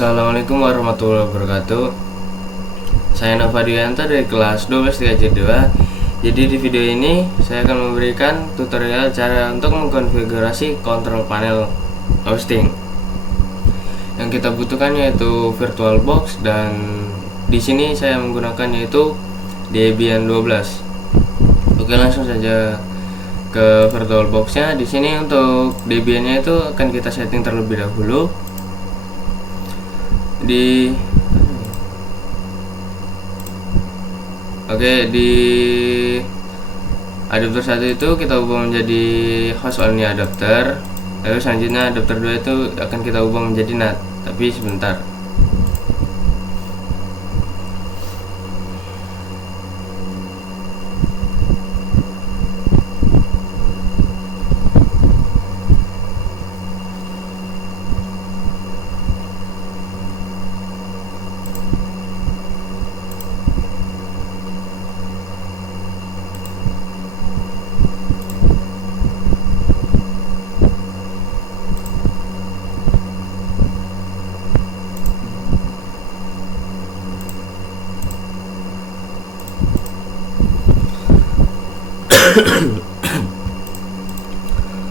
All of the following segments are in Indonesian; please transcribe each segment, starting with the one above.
Assalamualaikum warahmatullahi wabarakatuh. Saya Nova Dianta dari kelas 12 3C2. Jadi di video ini saya akan memberikan tutorial cara untuk mengkonfigurasi kontrol panel hosting. Yang kita butuhkan yaitu VirtualBox, dan di sini saya menggunakan yaitu Debian 12. Oke, langsung saja ke VirtualBox-nya. Di sini untuk Debian-nya itu akan kita setting terlebih dahulu. Di adapter 1 itu kita ubah menjadi host only adapter. Lalu selanjutnya adapter 2 itu akan kita ubah menjadi NAT, tapi sebentar.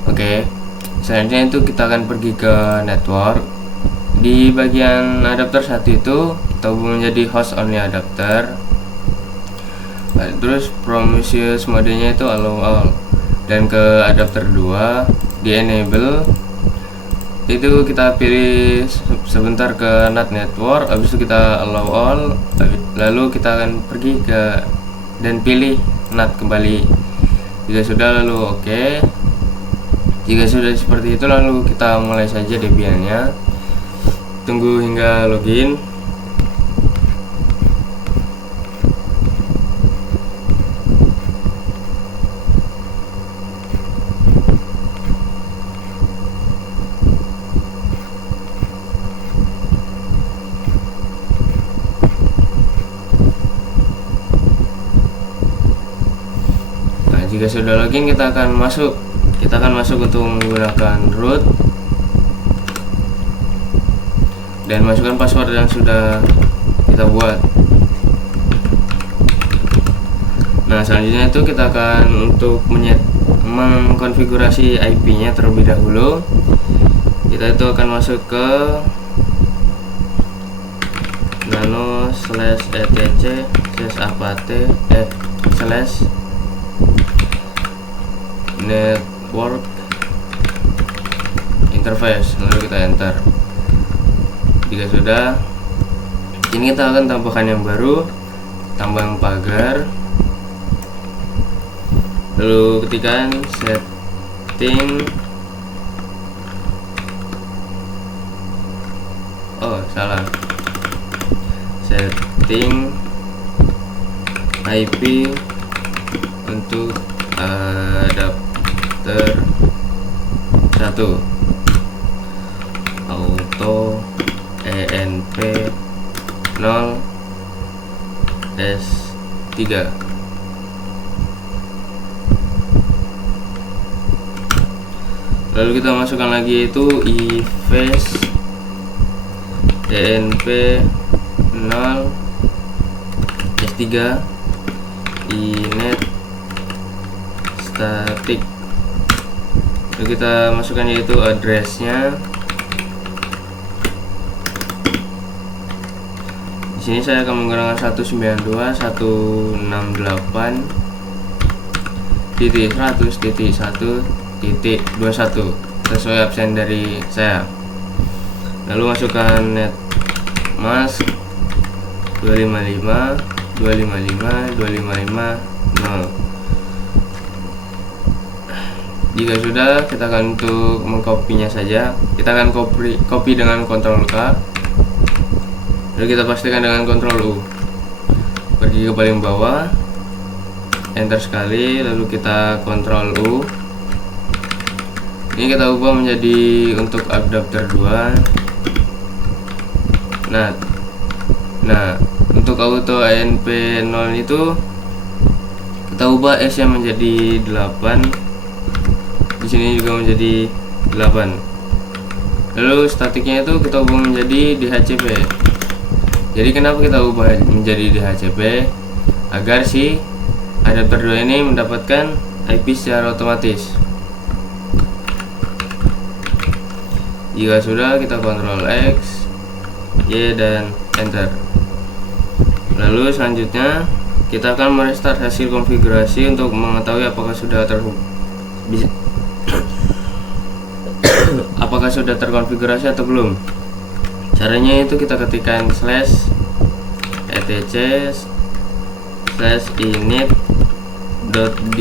Oke, selanjutnya itu kita akan pergi ke network. Di bagian adapter 1 itu kita ubah menjadi host only adapter. Terus promiscuous modenya itu allow all, dan ke adapter 2 di enable itu kita pilih sebentar ke NAT network, habis itu kita allow all, lalu kita akan pergi ke dan pilih NAT kembali. Jika sudah, lalu oke. Jika sudah seperti itu, lalu kita mulai saja Debian-nya. Tunggu hingga login. Jika sudah login, kita akan masuk untuk menggunakan root dan masukkan password yang sudah kita buat. Nah, selanjutnya itu kita akan untuk mengkonfigurasi IP-nya terlebih dahulu. Kita itu akan masuk ke nano/etc/network interface, lalu kita enter. Jika sudah, ini kita akan tambahkan yang baru, tambah pagar, lalu ketikkan setting setting IP untuk adapter 1 auto env 0 S3. Lalu kita masukkan lagi itu ifase env 0 S3 inet static. Lalu kita masukkan yaitu addressnya. Di sini saya akan menggunakan 192.168.100.1.21 sesuai absen dari saya. Lalu masukkan net mask 255.255.255.0. Jika sudah, kita akan untuk mengkopinya saja. Kita akan copy dengan Ctrl K. Lalu kita pastikan dengan Ctrl U. Pergi ke paling bawah, enter sekali, lalu kita Ctrl U. Ini kita ubah menjadi untuk adapter 2 NAT. Nah, untuk auto env 0 itu kita ubah S nya menjadi 8. Di sini juga menjadi 8. Lalu statiknya itu kita ubah menjadi DHCP. Jadi kenapa kita ubah menjadi DHCP? Agar si adapter 2 ini mendapatkan IP secara otomatis. Jika sudah, kita Ctrl X, Y, dan Enter. Lalu selanjutnya kita akan merestart hasil konfigurasi untuk mengetahui apakah sudah apakah sudah terkonfigurasi atau belum. Caranya itu kita ketikkan /etc/init.d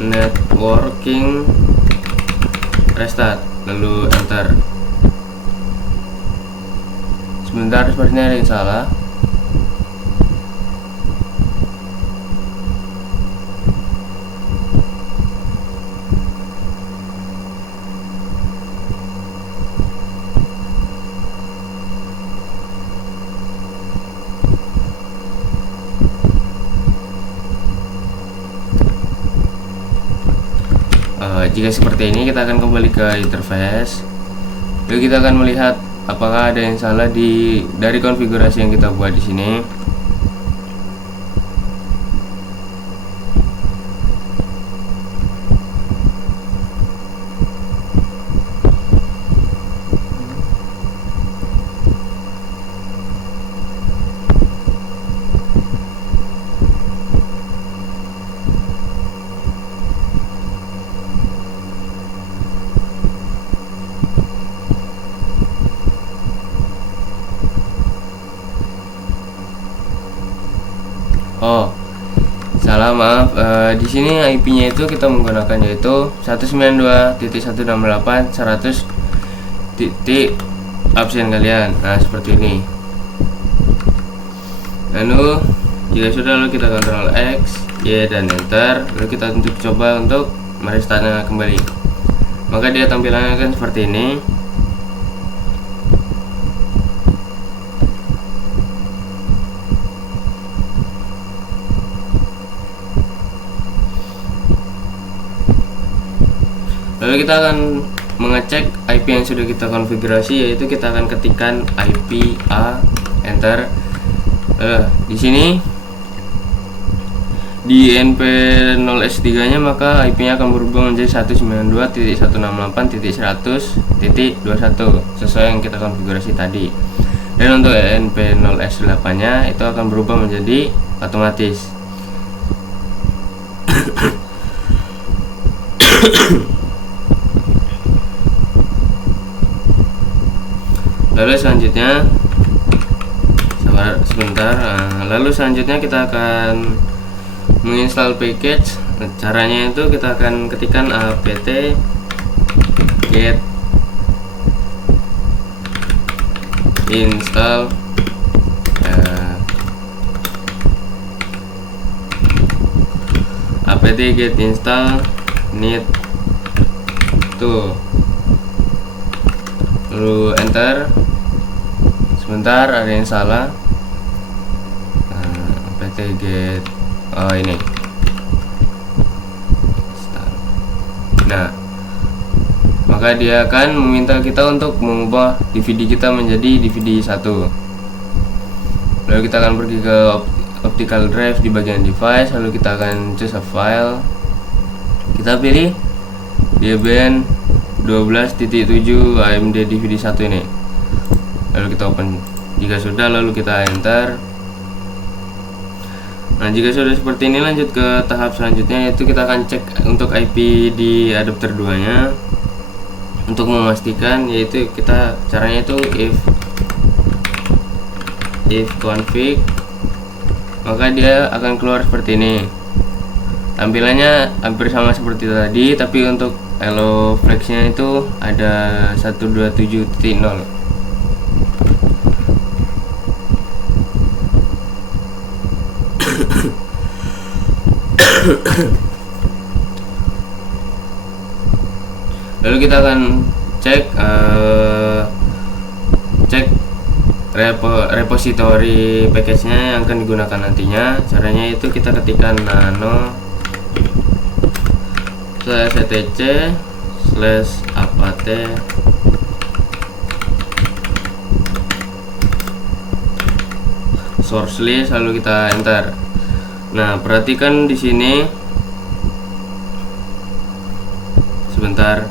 networking restart, lalu enter. Sebentar, sepertinya ada yang salah. Jika seperti ini, kita akan kembali ke interface. Lalu kita akan melihat apakah ada yang salah dari konfigurasi yang kita buat di sini. Oh, salah, maaf. Di sini IP-nya itu kita menggunakan yaitu 192.168.100 absen kalian. Nah, seperti ini. Lalu jika sudah, lalu kita Ctrl X, Y, dan Enter. Lalu kita coba untuk merestartnya kembali. Maka dia tampilannya akan seperti ini. Lalu kita akan mengecek IP yang sudah kita konfigurasi, yaitu kita akan ketikkan IP A, enter. Di sini di NP0S3 nya maka IP-nya akan berubah menjadi 192.168.100.21 sesuai yang kita konfigurasi tadi. Dan untuk NP0S8 nya itu akan berubah menjadi otomatis. Lalu selanjutnya, sebentar. Lalu selanjutnya kita akan menginstal package. Caranya itu kita akan ketikkan apt get install apt get install need to, lalu enter. Sebentar, ada yang salah. Apt get, ini. Nah, maka dia akan meminta kita untuk mengubah DVD kita menjadi DVD 1. Lalu kita akan pergi ke optical drive di bagian device, lalu kita akan choose a file. Kita pilih Debian 12.7 AMD DVD 1 ini. Lalu kita open. Jika sudah, lalu kita enter. Nah, jika sudah seperti ini, lanjut ke tahap selanjutnya, yaitu kita akan cek untuk IP di adapter 2 nya untuk memastikan, yaitu kita caranya itu if config, maka dia akan keluar seperti ini. Tampilannya hampir sama seperti tadi, tapi untuk hello flags nya itu ada 127.0. Lalu kita akan cek repository package-nya yang akan digunakan nantinya. Caranya itu kita ketikkan nano /etc /apt source list, lalu kita enter. Nah, perhatikan di sini sebentar.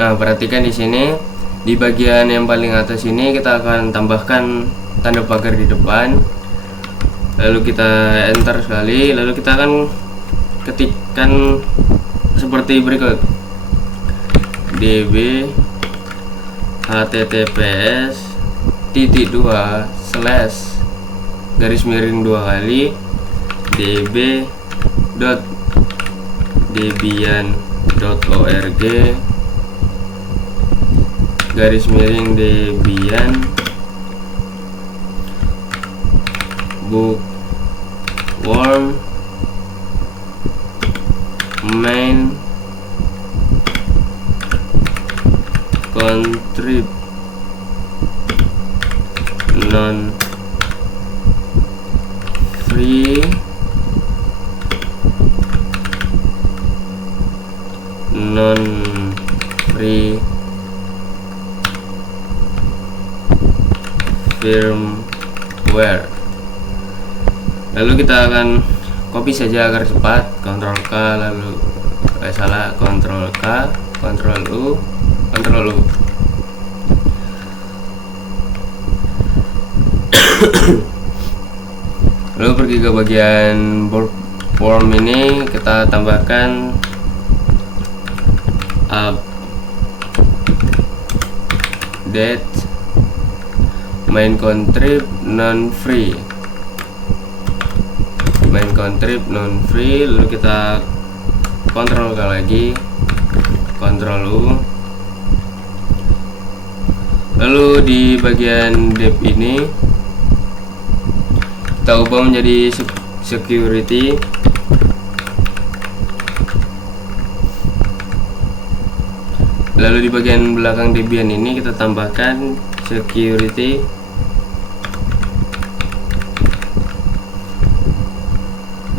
Nah, perhatikan di sini di bagian yang paling atas ini kita akan tambahkan tanda pagar di depan. Lalu kita enter sekali, lalu kita akan ketikkan seperti berikut: db https // garis miring 2 kali db.debian.org garis miring Debian bookworm main contrib non free firmware. Lalu kita akan copy saja agar cepat. Ctrl K, lalu Ctrl K, Ctrl U, Ctrl U. Lalu pergi ke bagian bookworm ini, kita tambahkan update main contrib non free, lalu kita Ctrl K lagi, Ctrl U. Lalu di bagian dev ini kita ubah menjadi security. Lalu di bagian belakang Debian ini kita tambahkan security.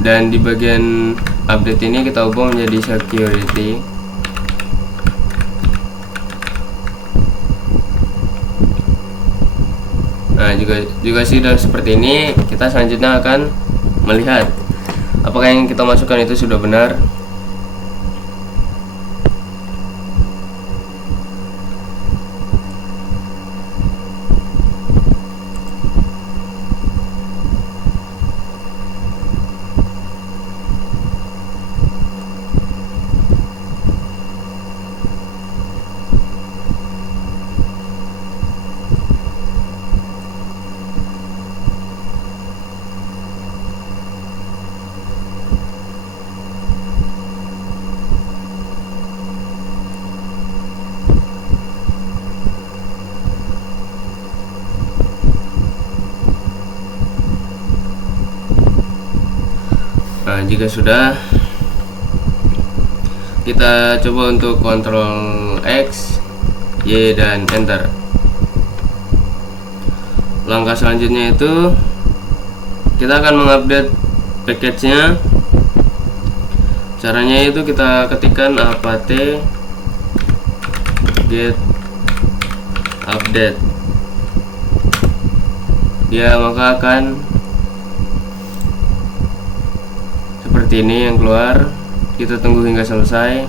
Dan di bagian update ini kita ubah menjadi security. Nah, juga sudah seperti ini. Kita selanjutnya akan melihat apakah yang kita masukkan itu sudah benar. Nah, jika sudah, kita coba untuk Ctrl X, Y, dan Enter. Langkah selanjutnya itu kita akan mengupdate package-nya. Caranya itu kita ketikkan apt get update. Dia maka akan seperti ini yang keluar. Kita tunggu hingga selesai.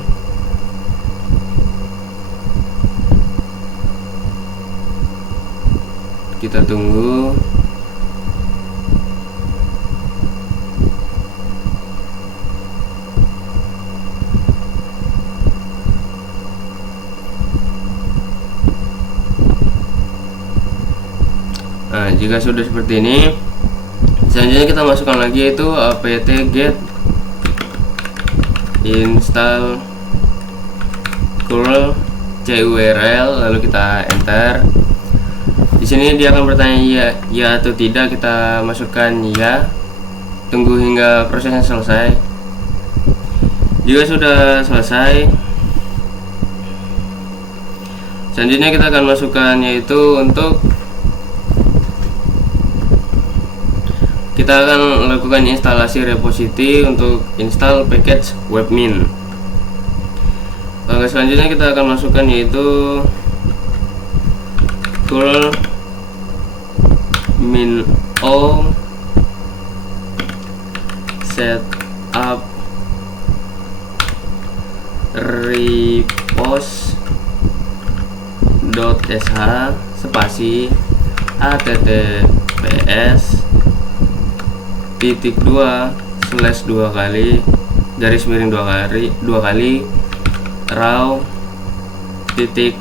Kita tunggu. Nah, jika sudah seperti ini, selanjutnya kita masukkan lagi yaitu apt get install curl curl, lalu kita enter. Di sini dia akan bertanya ya atau tidak. Kita masukkan ya. Tunggu hingga prosesnya selesai. Jika sudah selesai, selanjutnya kita akan masukkan, yaitu untuk kita akan lakukan instalasi repository untuk install package webmin. Langkah selanjutnya kita akan masukkan, yaitu tool min-o setup repos.sh spasi https://2/2 raw github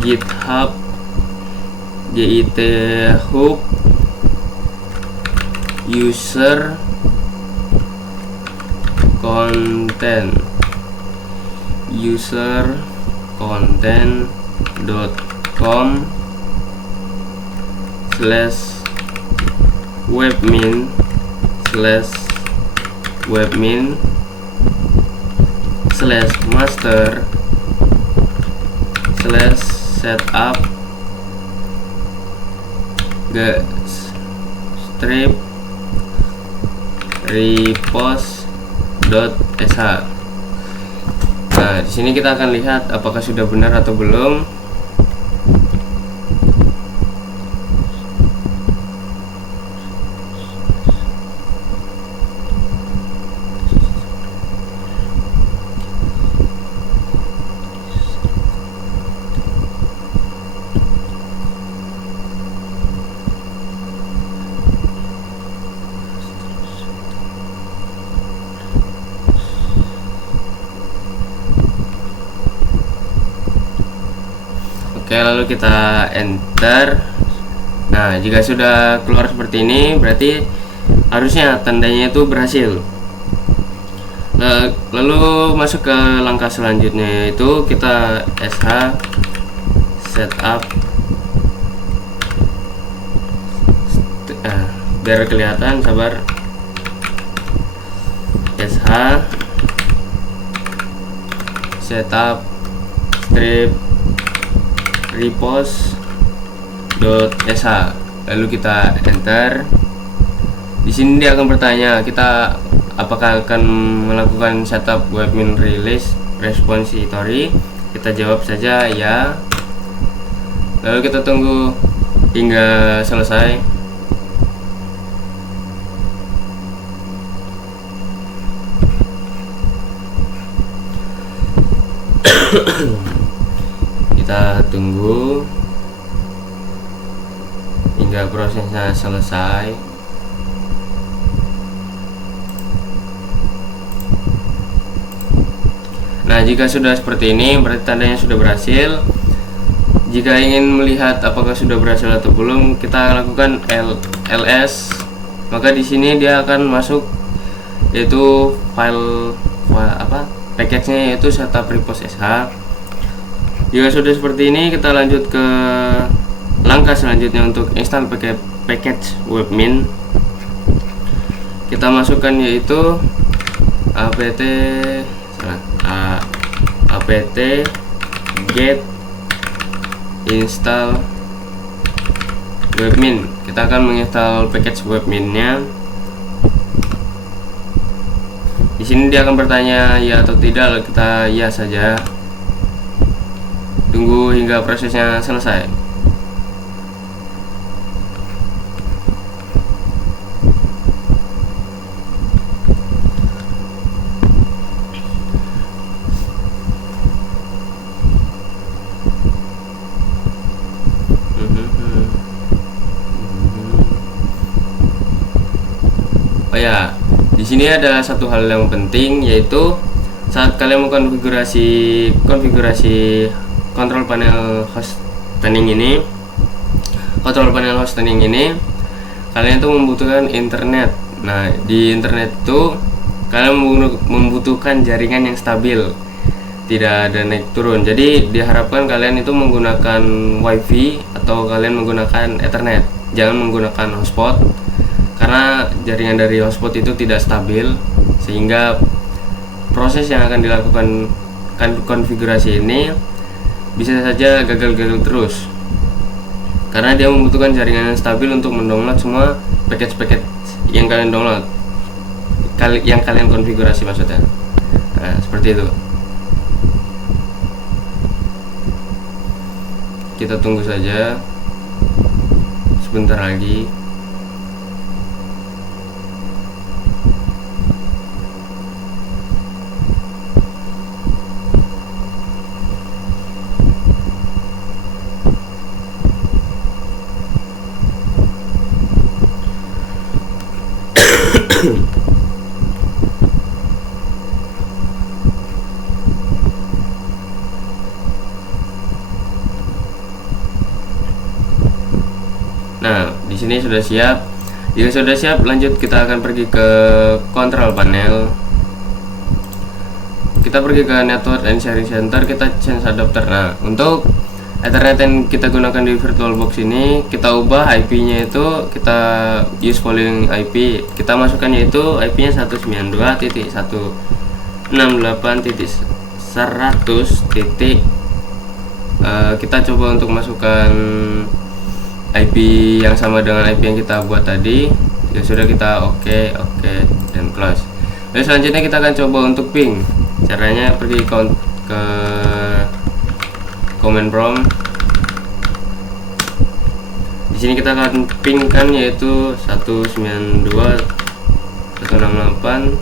github user content.com/webmin/master/setup strip repos.sh. Nah, di sini kita akan lihat apakah sudah benar atau belum. Oke, lalu kita enter. Nah, jika sudah keluar seperti ini, berarti harusnya tandanya itu berhasil. Lalu masuk ke langkah selanjutnya, yaitu kita sh setup, biar kelihatan, sabar, sh setup strip repos.sh. Lalu kita enter. Di sini dia akan bertanya kita apakah akan melakukan setup webmin release repository. Kita jawab saja ya. Lalu kita tunggu hingga selesai. Kita tunggu hingga prosesnya selesai. Nah, jika sudah seperti ini, berarti tandanya sudah berhasil. Jika ingin melihat apakah sudah berhasil atau belum, kita lakukan ls. Maka di sini dia akan masuk, yaitu file package-nya, yaitu setup repos.sh. Jika sudah seperti ini, kita lanjut ke langkah selanjutnya untuk install package webmin. Kita masukkan, yaitu apt get install webmin. Kita akan menginstal package webminnya. Di sini dia akan bertanya ya atau tidak, kita ya saja. Tunggu hingga prosesnya selesai. Oh ya, di sini ada satu hal yang penting, yaitu saat kalian mengkonfigurasi control panel hosting ini, kalian tuh membutuhkan internet. Nah, di internet itu kalian membutuhkan jaringan yang stabil, tidak ada naik turun. Jadi diharapkan kalian itu menggunakan wifi atau kalian menggunakan ethernet, jangan menggunakan hotspot, karena jaringan dari hotspot itu tidak stabil, sehingga proses yang akan dilakukan konfigurasi ini bisa saja gagal terus, karena dia membutuhkan jaringan yang stabil untuk mendownload semua package yang kalian download, yang kalian konfigurasi maksudnya. Nah, seperti itu. Kita tunggu saja sebentar lagi. Nah, di sini sudah siap. Jika sudah siap, lanjut kita akan pergi ke control panel. Kita pergi ke network and sharing center, kita change adapter. Nah, untuk Ethernet yang kita gunakan di VirtualBox ini, kita ubah IP-nya itu, kita use following IP. Kita masukkan yaitu IP-nya 192.168.100. Kita coba untuk masukkan IP yang sama dengan IP yang kita buat tadi. Ya sudah, kita oke dan close. Lalu selanjutnya kita akan coba untuk ping. Caranya pergi ke command prompt. Di sini kita akan pingkan yaitu 192.168.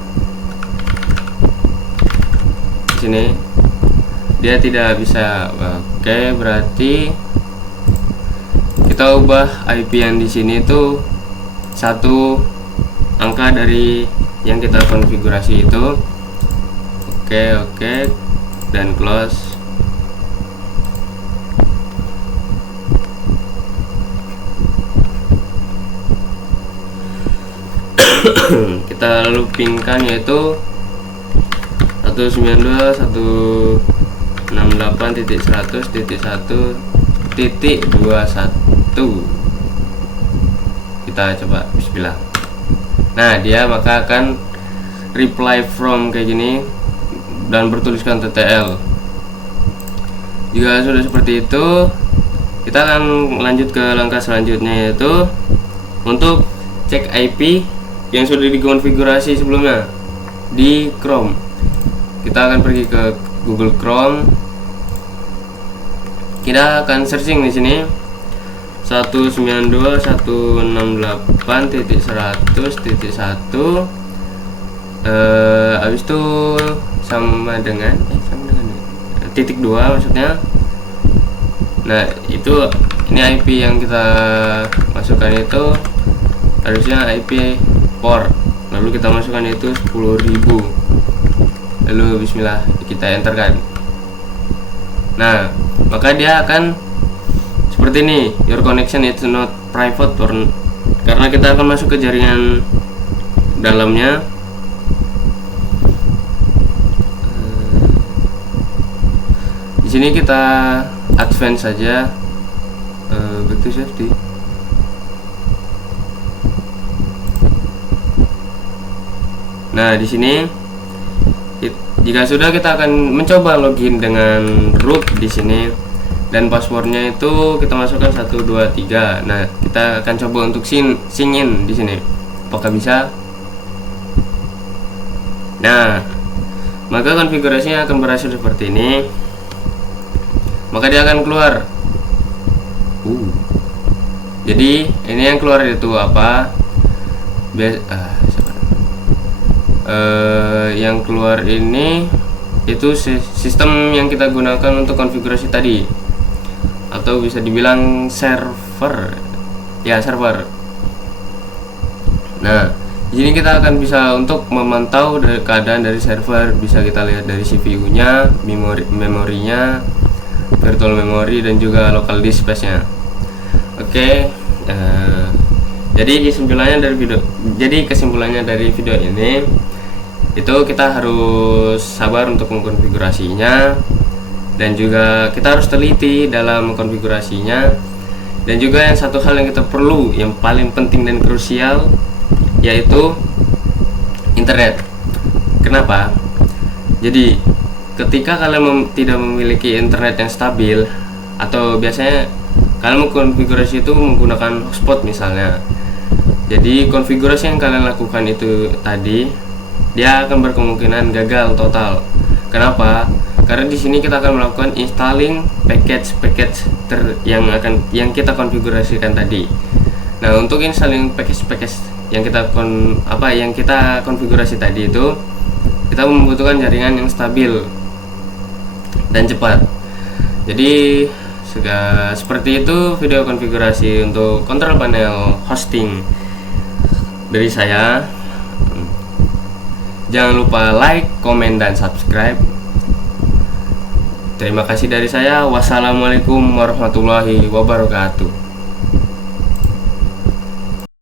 Di sini dia tidak bisa. Oke, berarti kita ubah IP yang di sini itu satu angka dari yang kita konfigurasi itu. Oke dan close. Kita lalu pingkan yaitu 192.168.100.1.21. Kita coba bismillah. Nah, dia maka akan reply from kayak gini dan bertuliskan TTL. Jika sudah seperti itu, kita akan lanjut ke langkah selanjutnya, yaitu untuk cek IP yang sudah dikonfigurasi sebelumnya di Chrome. Kita akan pergi ke Google Chrome. Kita akan searching di sini 192.168.100.1. Habis itu sama dengan titik 2 maksudnya. Nah, ini IP yang kita masukkan itu harusnya IP port. Lalu kita masukkan itu 10.000. Lalu bismillah kita enterkan. Nah, maka dia akan seperti ini, your connection is not private, karena kita akan masuk ke jaringan dalamnya. Di sini kita advance saja, back to safety. Nah, di sini jika sudah, kita akan mencoba login dengan root di sini, dan passwordnya itu kita masukkan 123. Nah, kita akan coba untuk sign in di sini. Apakah bisa? Nah, maka konfigurasinya akan berhasil seperti ini. Maka dia akan keluar. Jadi ini yang keluar itu apa? Yang keluar ini itu sistem yang kita gunakan untuk konfigurasi tadi, atau bisa dibilang server. Nah, di sini kita akan bisa untuk memantau keadaan dari server. Bisa kita lihat dari CPU-nya, memorinya, virtual memory, dan juga local disk space-nya. Oke. Jadi kesimpulannya dari video ini itu kita harus sabar untuk mengkonfigurasinya, dan juga kita harus teliti dalam konfigurasinya. Dan juga yang satu hal yang kita perlu, yang paling penting dan krusial, yaitu internet. Kenapa? Jadi ketika kalian tidak memiliki internet yang stabil, atau biasanya kalian mengkonfigurasi itu menggunakan hotspot misalnya, jadi konfigurasi yang kalian lakukan itu tadi dia akan berkemungkinan gagal total. Kenapa? Karena di sini kita akan melakukan installing package yang kita konfigurasikan tadi. Nah, untuk installing package yang kita konfigurasi tadi itu, kita membutuhkan jaringan yang stabil dan cepat. Jadi seperti itu video konfigurasi untuk kontrol panel hosting dari saya. Jangan lupa like, komen, dan subscribe. Terima kasih dari saya. Wassalamualaikum warahmatullahi wabarakatuh.